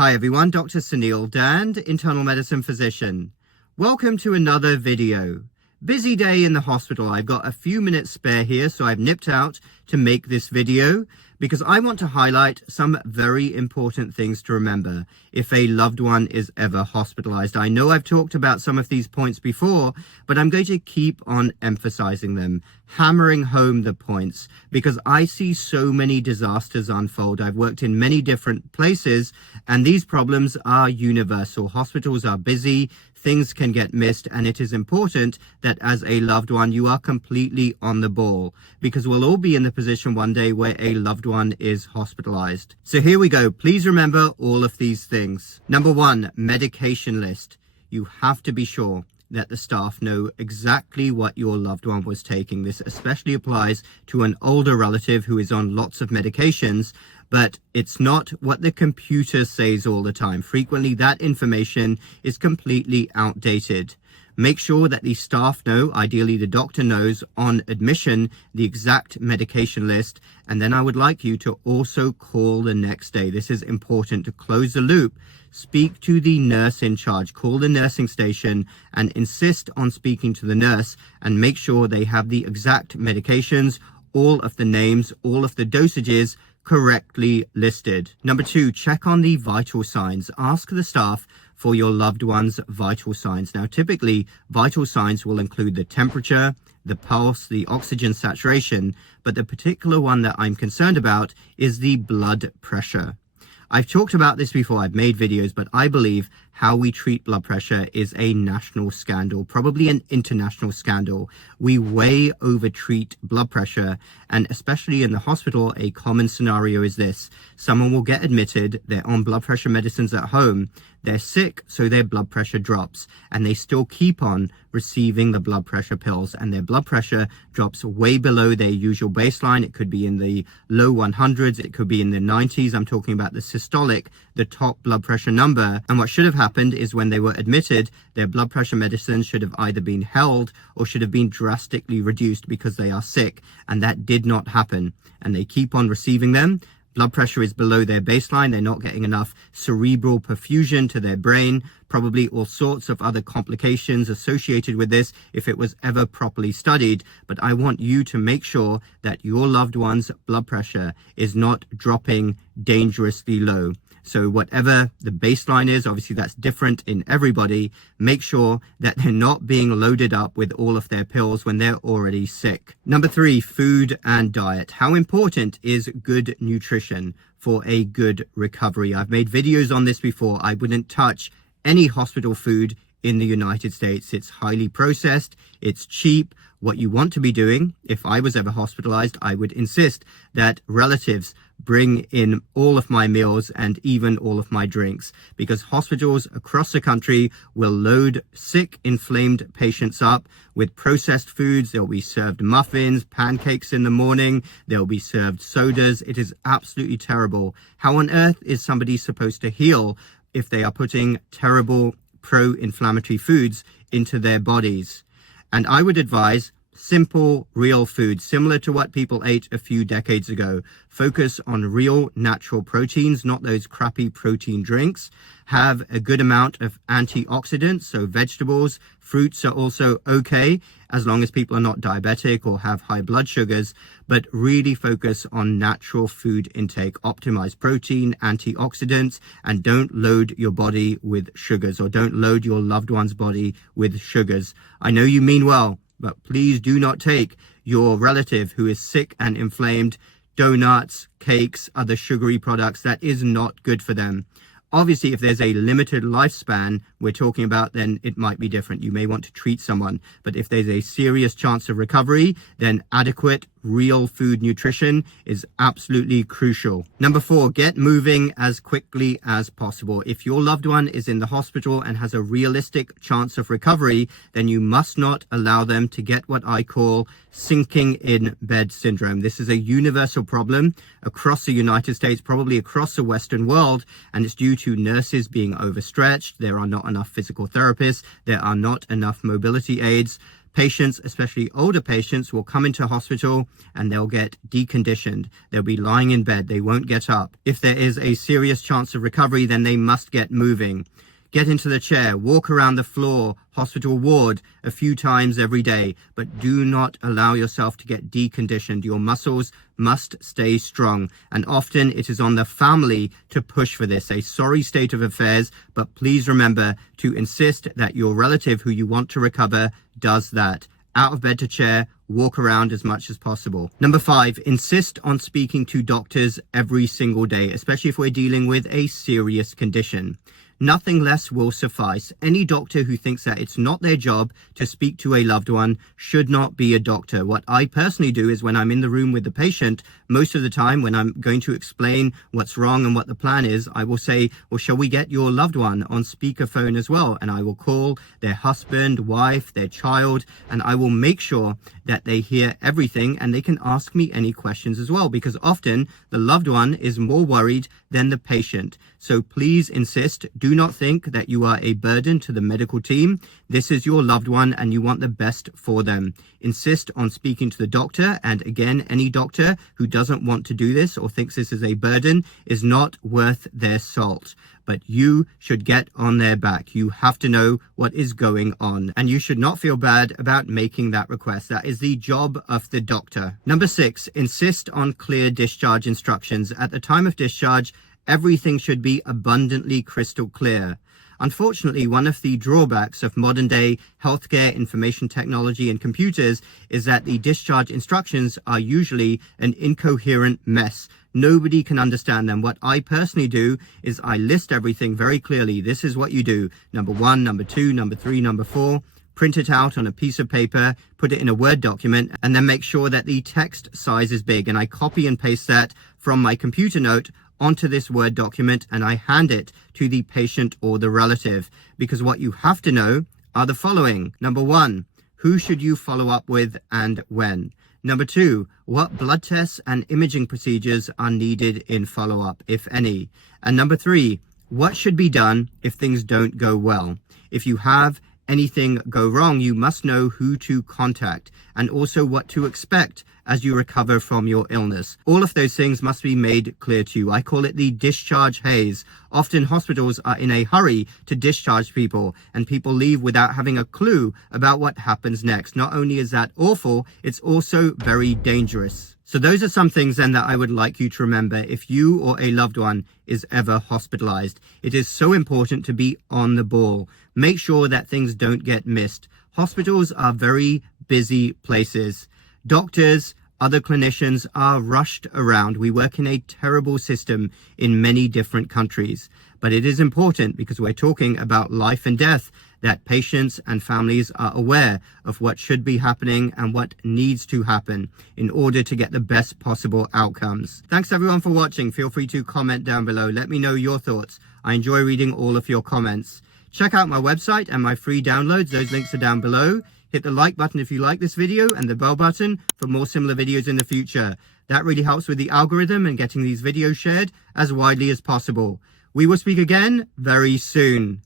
Hi everyone, Dr. Suneel, Dhand, internal medicine physician. Welcome to another video. Busy day in the hospital. I've got a few minutes spare here, so I've nipped out to make this video because I want to highlight some very important things to remember if a loved one is ever hospitalized. I know I've talked about some of these points before, but I'm going to keep on emphasizing them, hammering home the points, because I see so many disasters unfold. I've worked in many different places, and these problems are universal. Hospitals are busy, things can get missed, and it is important that as a loved one, you are completely on the ball, because we'll all be in the position one day where a loved one is hospitalized. So here we go. Please remember all of these things. Number one, medication list. You have to be sure that the staff know exactly what your loved one was taking. This especially applies to an older relative who is on lots of medications, but it's not what the computer says all the time. Frequently, that information is completely outdated. Make sure that the staff know, ideally the doctor knows on admission, the exact medication list. And then I would like you to also call the next day. This is important to close the loop. Speak to the nurse in charge, call the nursing station and insist on speaking to the nurse and make sure they have the exact medications, all of the names, all of the dosages correctly listed. Number two, check on the vital signs. Ask the staff for your loved one's vital signs. Now, typically, vital signs will include the temperature, the pulse, the oxygen saturation, but the particular one that I'm concerned about is the blood pressure. I've talked about this before, I've made videos, but I believe how we treat blood pressure is a national scandal, probably an international scandal. We way over-treat blood pressure, and especially in the hospital, a common scenario is this. Someone will get admitted, they're on blood pressure medicines at home, they're sick, so their blood pressure drops, and they still keep on receiving the blood pressure pills, and their blood pressure drops way below their usual baseline. It could be in the low 100s, it could be in the 90s. I'm talking about the systolic, the top blood pressure number. And what should have happened is when they were admitted, their blood pressure medicine should have either been held or should have been drastically reduced because they are sick, and that did not happen, and they keep on receiving them. Blood pressure is below their baseline. They're not getting enough cerebral perfusion to their brain, probably all sorts of other complications associated with this if it was ever properly studied. But I want you to make sure that your loved one's blood pressure is not dropping dangerously low. So whatever the baseline is, obviously that's different in everybody, make sure that they're not being loaded up with all of their pills when they're already sick. Number three, food and diet. How important is good nutrition for a good recovery? I've made videos on this before. I wouldn't touch any hospital food in the United States. It's highly processed, it's cheap. What you want to be doing, if I was ever hospitalized, I would insist that relatives bring in all of my meals and even all of my drinks, because hospitals across the country will load sick, inflamed patients up with processed foods. They'll be served muffins, pancakes in the morning. They'll be served sodas. It is absolutely terrible. How on earth is somebody supposed to heal if they are putting terrible pro-inflammatory foods into their bodies? And I would advise simple, real food, similar to what people ate a few decades ago. Focus on real, natural proteins, not those crappy protein drinks. Have a good amount of antioxidants, so vegetables, fruits are also okay, as long as people are not diabetic or have high blood sugars, but really focus on natural food intake. Optimize protein, antioxidants, and don't load your body with sugars, or don't load your loved one's body with sugars. I know you mean well, but please do not take your relative who is sick and inflamed donuts, cakes, other sugary products. That is not good for them. Obviously, if there's a limited lifespan we're talking about, then it might be different. You may want to treat someone. But if there's a serious chance of recovery, then adequate, real food nutrition is absolutely crucial. Number four, get moving as quickly as possible. If your loved one is in the hospital and has a realistic chance of recovery, then you must not allow them to get what I call sinking in bed syndrome. This is a universal problem across the United States, probably across the Western world, and it's due to nurses being overstretched. There are not enough physical therapists. There are not enough mobility aids. Patients, especially older patients, will come into hospital and they'll get deconditioned. They'll be lying in bed. They won't get up. If there is a serious chance of recovery, then they must get moving. Get into the chair, walk around the floor, hospital ward a few times every day, but do not allow yourself to get deconditioned. Your muscles must stay strong, and often it is on the family to push for this. A sorry state of affairs, but please remember to insist that your relative who you want to recover does that. Out of bed to chair, walk around as much as possible. Number 5, insist on speaking to doctors every single day, especially if we're dealing with a serious condition. Nothing less will suffice. Any doctor who thinks that it's not their job to speak to a loved one should not be a doctor. What I personally do is when I'm in the room with the patient, most of the time when I'm going to explain what's wrong and what the plan is, I will say, well, shall we get your loved one on speakerphone as well? And I will call their husband, wife, their child, and I will make sure that they hear everything and they can ask me any questions as well, because often the loved one is more worried than the patient. So please insist, do not think that you are a burden to the medical team. This is your loved one and you want the best for them. Insist on speaking to the doctor, and again, any doctor who doesn't want to do this or thinks this is a burden is not worth their salt. But you should get on their back. You have to know what is going on, and you should not feel bad about making that request. That is the job of the doctor. Number 6, insist on clear discharge instructions. At the time of discharge, everything should be abundantly crystal clear. Unfortunately, one of the drawbacks of modern day healthcare, information technology, and computers is that the discharge instructions are usually an incoherent mess. Nobody can understand them. What I personally do is I list everything very clearly. This is what you do. Number 1, number 2, number 3, number 4. Print it out on a piece of paper, put it in a Word document, and then make sure that the text size is big. And I copy and paste that from my computer note onto this Word document, and I hand it to the patient or the relative, because what you have to know are the following. Number 1, who should you follow up with and when? Number 2, what blood tests and imaging procedures are needed in follow-up, if any? And number 3, what should be done if things don't go well? If you have anything go wrong, you must know who to contact and also what to expect as you recover from your illness. All of those things must be made clear to you. I call it the discharge haze. Often hospitals are in a hurry to discharge people, and people leave without having a clue about what happens next. Not only is that awful, it's also very dangerous. So those are some things then that I would like you to remember if you or a loved one is ever hospitalized. It is so important to be on the ball. Make sure that things don't get missed. Hospitals are very busy places. Doctors, other clinicians are rushed around. We work in a terrible system in many different countries. But it is important, because we're talking about life and death, that patients and families are aware of what should be happening and what needs to happen in order to get the best possible outcomes. Thanks everyone for watching. Feel free to comment down below. Let me know your thoughts. I enjoy reading all of your comments. Check out my website and my free downloads. Those links are down below. Hit the like button if you like this video and the bell button for more similar videos in the future. That really helps with the algorithm and getting these videos shared as widely as possible. We will speak again very soon.